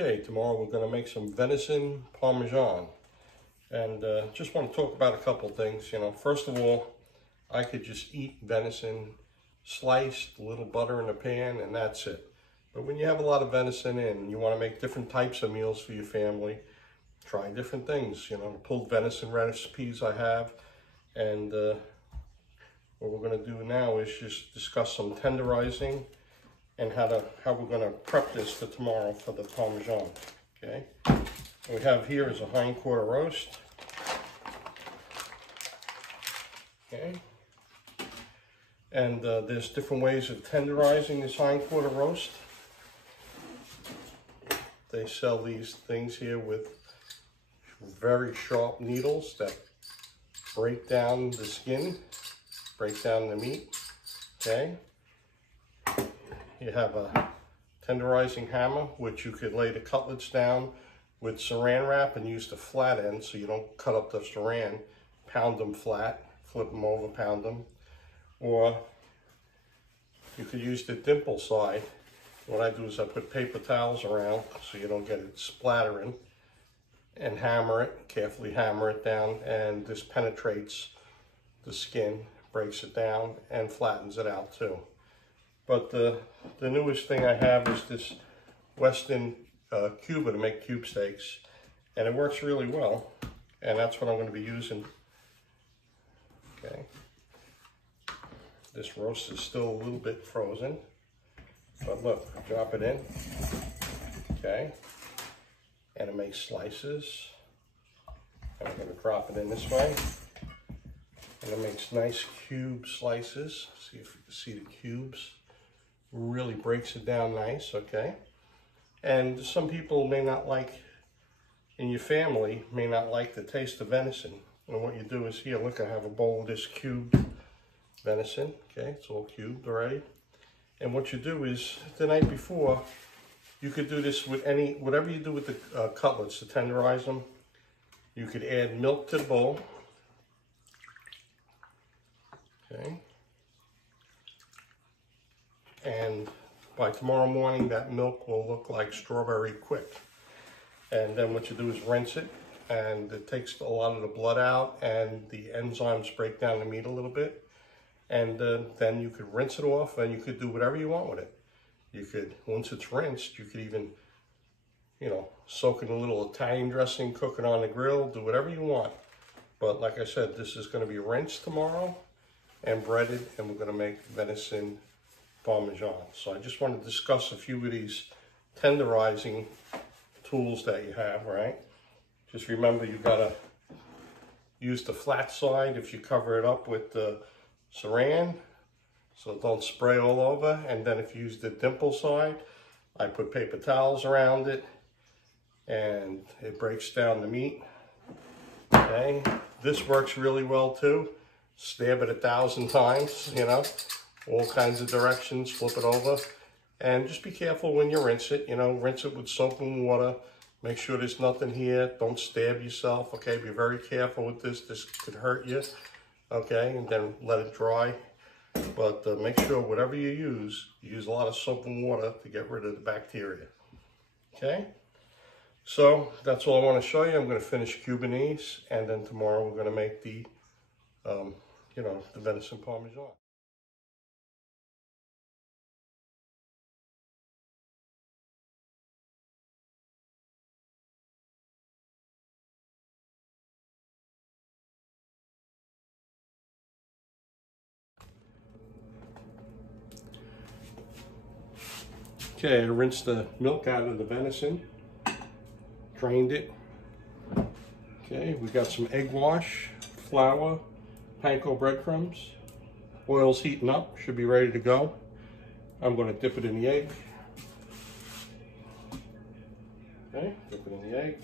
Okay, tomorrow we're going to make some venison parmesan, and just want to talk about a couple things. First of all, I could just eat venison sliced, a little butter in the pan, and that's it. But when you have a lot of venison and you want to make different types of meals for your family, try different things. The pulled venison recipes I have, and what we're going to do now is just discuss some tenderizing and how we're going to prep this for tomorrow for the parmesan. Okay, what we have here is a hind quarter roast. Okay, and there's different ways of tenderizing this hind quarter roast. They sell these things here with very sharp needles that break down the skin, break down the meat. Okay. You have a tenderizing hammer, which you could lay the cutlets down with saran wrap and use the flat end so you don't cut up the saran. Pound them flat, flip them over, pound them. Or you could use the dimple side. What I do is I put paper towels around so you don't get it splattering, and hammer it, carefully hammer it down, and this penetrates the skin, breaks it down, and flattens it out too. But the newest thing I have is this Weston cuber to make cube steaks, and it works really well, and that's what I'm going to be using. Okay, this roast is still a little bit frozen, but look, drop it in. Okay, and it makes slices, and I'm going to drop it in this way, and it makes nice cube slices. See if you can see the cubes. Really breaks it down nice. Okay, and some people may not like, in your family, may not like the taste of venison. And what you do is, here, look, I have a bowl of this cubed venison. Okay, it's all cubed already. And what you do is, the night before, you could do this with whatever you do with the cutlets to tenderize them. You could add milk to the bowl. Okay. And by tomorrow morning, that milk will look like strawberry quick. And then what you do is rinse it, and it takes a lot of the blood out, and the enzymes break down the meat a little bit. And then you could rinse it off, and you could do whatever you want with it. You could, once it's rinsed, you could even, soak in a little Italian dressing, cook it on the grill, do whatever you want. But like I said, this is going to be rinsed tomorrow and breaded, and we're going to make venison parmesan. So I just want to discuss a few of these tenderizing tools that you have, right? Just remember, you gotta use the flat side if you cover it up with the saran, so don't spray all over. And then if you use the dimple side, I put paper towels around it, and it breaks down the meat. Okay, this works really well too. Stab it 1,000 times, all kinds of directions, flip it over. And just be careful when you rinse it, rinse it with soap and water. Make sure there's nothing here. Don't stab yourself, okay? Be very careful with this. This could hurt you, okay? And then let it dry. But make sure whatever you use a lot of soap and water to get rid of the bacteria, okay? So that's all I want to show you. I'm going to finish cubing these, and then tomorrow we're going to make the, the venison parmesan. Okay, I rinsed the milk out of the venison, drained it. Okay, we got some egg wash, flour, panko breadcrumbs. Oil's heating up, should be ready to go. I'm going to dip it in the egg. Okay, dip it in the egg,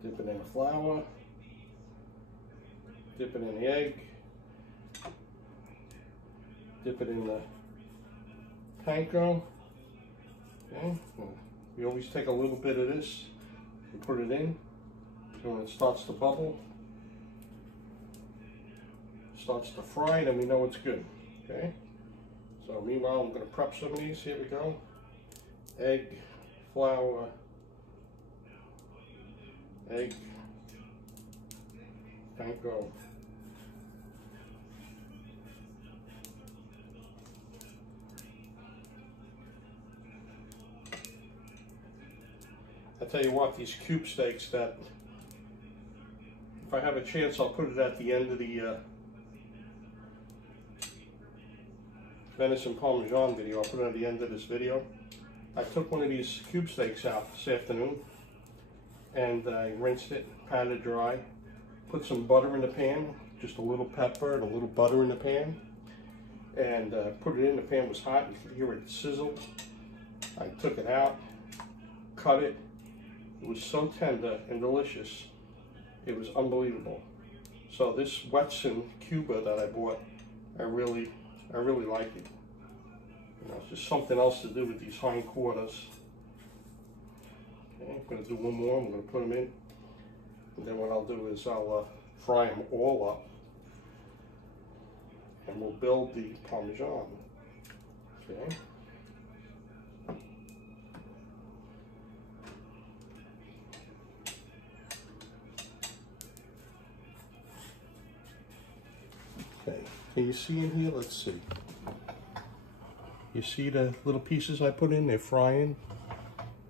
dip it in the flour, dip it in the egg, dip it in the panko. Okay, we always take a little bit of this and put it in. So when it starts to bubble, starts to fry, then we know it's good. Okay, so meanwhile I'm going to prep some of these. Here we go. Egg, flour, egg, panko. I tell you what, these cube steaks, that if I have a chance, I'll put it at the end of the Venison Parmesan video. I'll put it at the end of this video. I took one of these cube steaks out this afternoon and I rinsed it, patted it dry, put some butter in the pan, just a little pepper and a little butter in the pan, and put it in. The pan was hot, you could hear it sizzle. I took it out, cut it. It was so tender and delicious. It was unbelievable. So this Wetson Cuba that I bought, I really like it. You know, it's just something else to do with these hindquarters. Okay, I'm going to do one more. I'm going to put them in. And then what I'll do is I'll fry them all up. And we'll build the Parmesan. Okay. Okay, can you see in here? Let's see. You see the little pieces I put in? They're frying.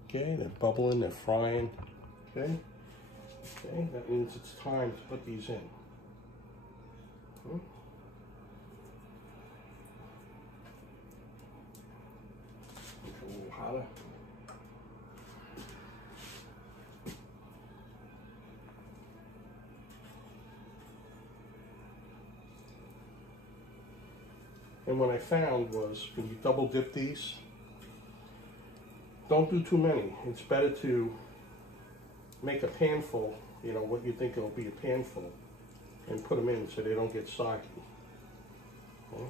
Okay, they're bubbling, they're frying. Okay, okay, that means it's time to put these in. Make it a little hotter. And what I found was when you double dip these, don't do too many. It's better to make a pan full, you know, what you think it'll be a pan full, and put them in so they don't get soggy. Okay.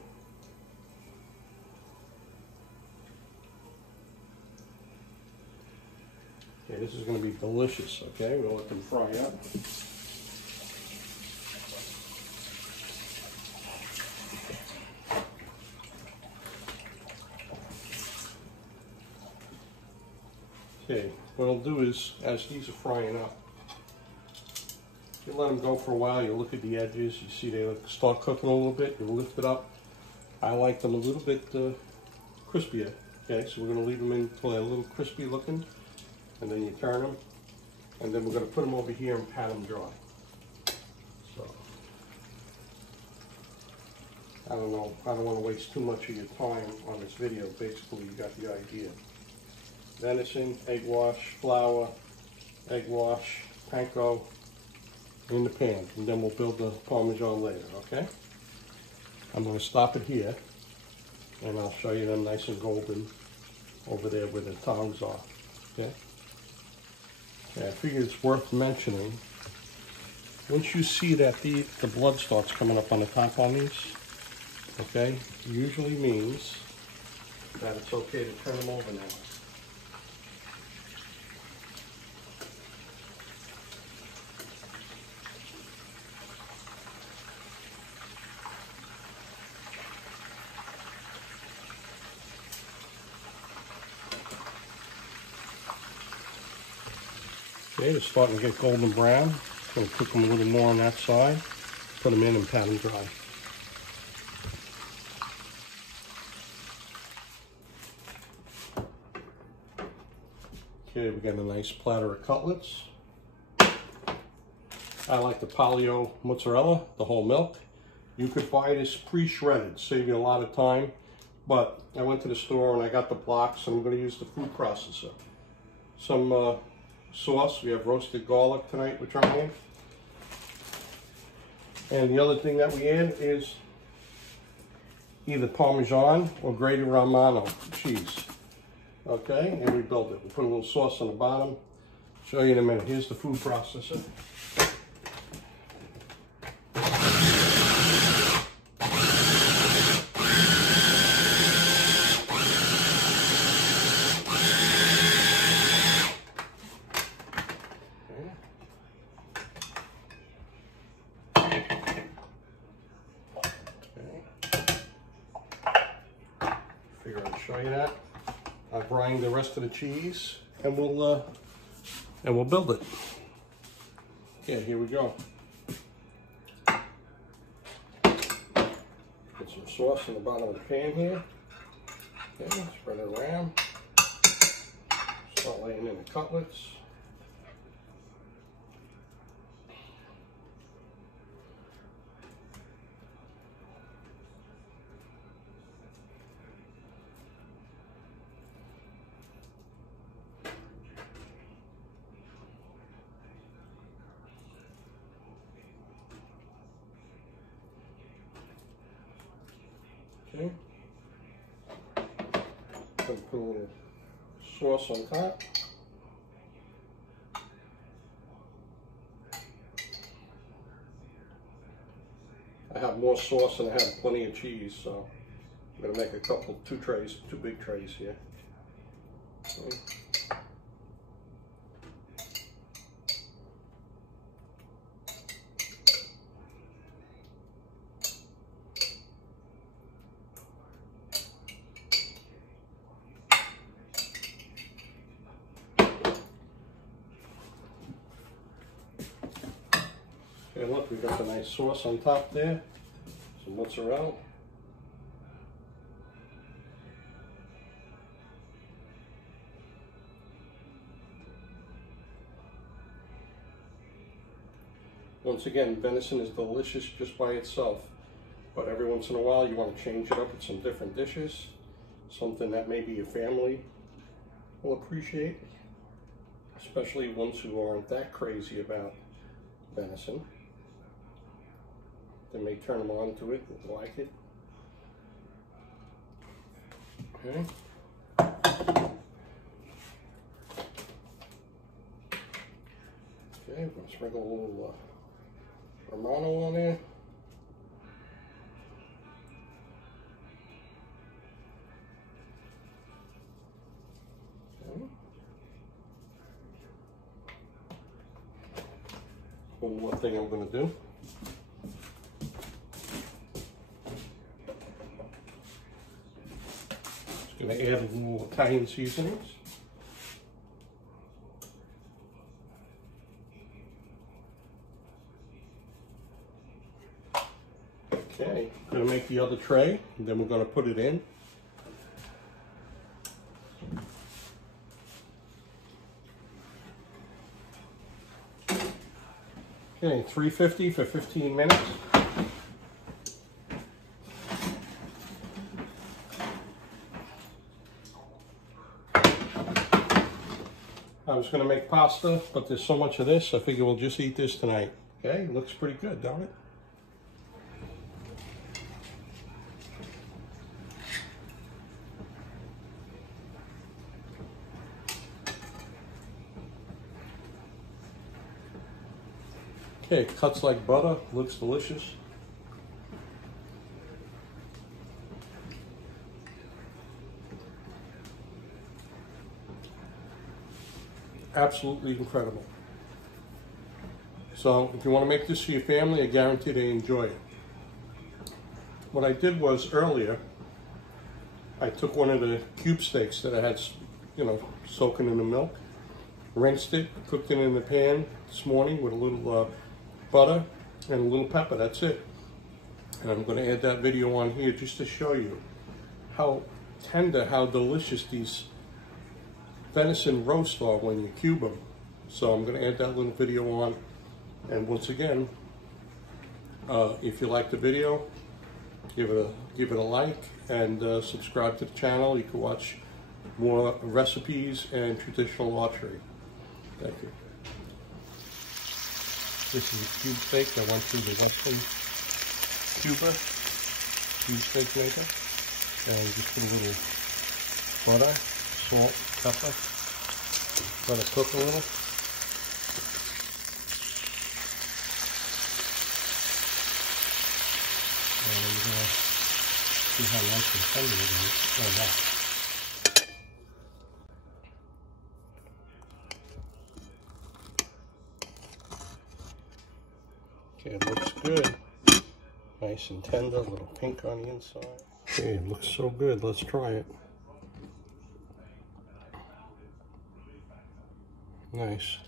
Okay, this is going to be delicious, okay? We'll let them fry up. Okay, what I'll do is, as these are frying up, you let them go for a while, you look at the edges, you see they start cooking a little bit, you lift it up. I like them a little bit crispier, okay? So we're going to leave them until they're a little crispy looking, and then you turn them, and then we're going to put them over here and pat them dry. So, I don't know, I don't want to waste too much of your time on this video. Basically, you got the idea. Venison, egg wash, flour, egg wash, panko in the pan, and then we'll build the Parmesan later, okay? I'm going to stop it here, and I'll show you them nice and golden over there where the tongs are, okay? Okay, I figure it's worth mentioning, once you see that the blood starts coming up on the top on these, okay, usually means that it's okay to turn them over now. Okay, they're starting to get golden brown. Going to cook them a little more on that side. Put them in and pat them dry. Okay, we got a nice platter of cutlets. I like the Palio mozzarella, the whole milk. You could buy this pre-shredded, save you a lot of time. But I went to the store and I got the blocks, and I'm going to use the food processor. Some sauce. We have roasted garlic tonight we're trying. And the other thing that we add is either Parmesan or grated Romano cheese. Okay, and we build it. We put a little sauce on the bottom. Show you in a minute. Here's the food processor. Figure I'd show you that. I'll grind the rest of the cheese, and we'll build it. Okay, here we go. Put some sauce in the bottom of the pan here. Okay, spread it around. Start laying in the cutlets. Okay. Put a little sauce on top. I have more sauce and I have plenty of cheese, so I'm going to make a couple, two big trays here. Okay. Okay, look, we got the nice sauce on top there, some mozzarella. Once again, venison is delicious just by itself, but every once in a while you want to change it up with some different dishes, something that maybe your family will appreciate, especially ones who aren't that crazy about venison. They may turn them on to it and like it. Okay. Okay, we're going to sprinkle a little Romano on there. Okay. One more thing I'm going to do. Just going to add a little Italian seasonings. Okay, I'm going to make the other tray, and then we're going to put it in. Okay, 350 for 15 minutes. I was going to make pasta, but there's so much of this, I figure we'll just eat this tonight. Okay, looks pretty good, don't it? Okay, cuts like butter, looks delicious. Absolutely incredible. So if you want to make this for your family, I guarantee they enjoy it. What I did was earlier, I took one of the cube steaks that I had, soaking in the milk, rinsed it, cooked it in the pan this morning with a little butter and a little pepper, that's it. And I'm going to add that video on here just to show you how tender, how delicious these venison roasts are when you cube them. So I'm going to add that little video on. And once again, if you like the video, give it a like and subscribe to the channel. You can watch more recipes and traditional archery. Thank you. This is a cube steak that went through the Western Cuba cube steak maker. And just put a little butter, salt, pepper. Let it cook a little. And I'm going to see how nice and tender it is. Oh, wow. Okay, it looks good. Nice and tender, a little pink on the inside. Okay, it looks so good. Let's try it. Nice.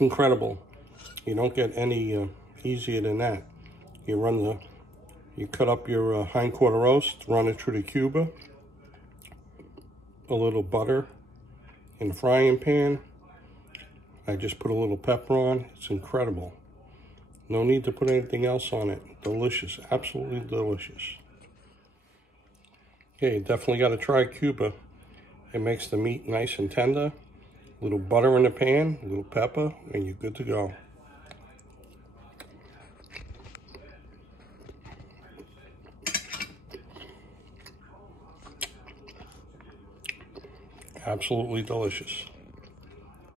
incredible. You don't get any easier than that. You cut up your hindquarter roast, run it through the Cuba, a little butter in the frying pan. I just put a little pepper on. It's incredible. No need to put anything else on it. Delicious, absolutely delicious. Okay, you definitely got to try Cuba. It makes the meat nice and tender. A little butter in the pan, a little pepper, and you're good to go. Absolutely delicious.